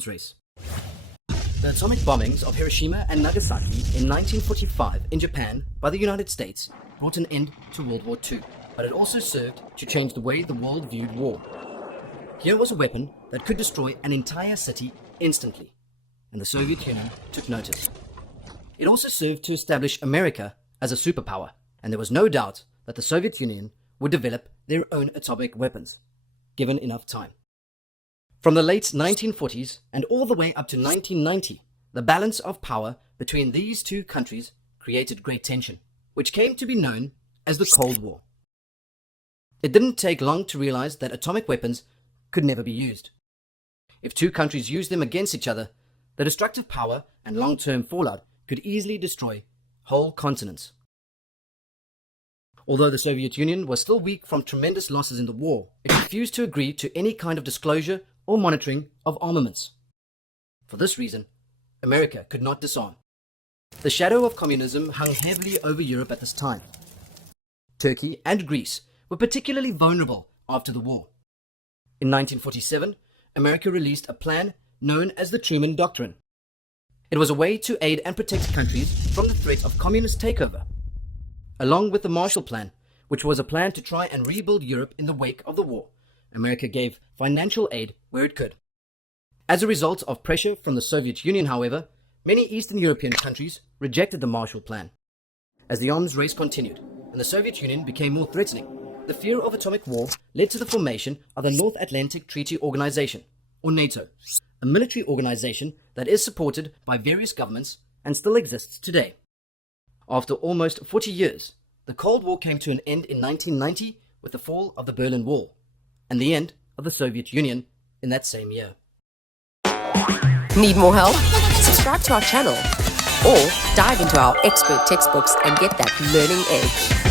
arms race. The atomic bombings of Hiroshima and Nagasaki in 1945 in Japan by the United States brought an end to World War II, but it also served to change the way the world viewed war. Here was a weapon that could destroy an entire city instantly, and the Soviet Union took notice. It also served to establish America as a superpower, and there was no doubt that the Soviet Union would develop their own atomic weapons, given enough time. From the late 1940s and all the way up to 1990, the balance of power between these two countries created great tension, which came to be known as the Cold War. It didn't take long to realize that atomic weapons could never be used. If two countries used them against each other, the destructive power and long-term fallout could easily destroy whole continents. Although the Soviet Union was still weak from tremendous losses in the war, it refused to agree to any kind of disclosure or monitoring of armaments. For this reason, America could not disarm. The shadow of communism hung heavily over Europe at this time. Turkey and Greece were particularly vulnerable after the war. In 1947, America released a plan known as the Truman Doctrine. It was a way to aid and protect countries from the threat of communist takeover, along with the Marshall Plan, which was a plan to try and rebuild Europe in the wake of the war. America gave financial aid where it could. As a result of pressure from the Soviet Union, however, many Eastern European countries rejected the Marshall Plan. As the arms race continued and the Soviet Union became more threatening, the fear of atomic war led to the formation of the North Atlantic Treaty Organization, or NATO, a military organization that is supported by various governments and still exists today. After almost 40 years, the Cold War came to an end in 1990 with the fall of the Berlin Wall and the end of the Soviet Union in that same year. Need more help? Subscribe to our channel or dive into our expert textbooks and get that learning edge.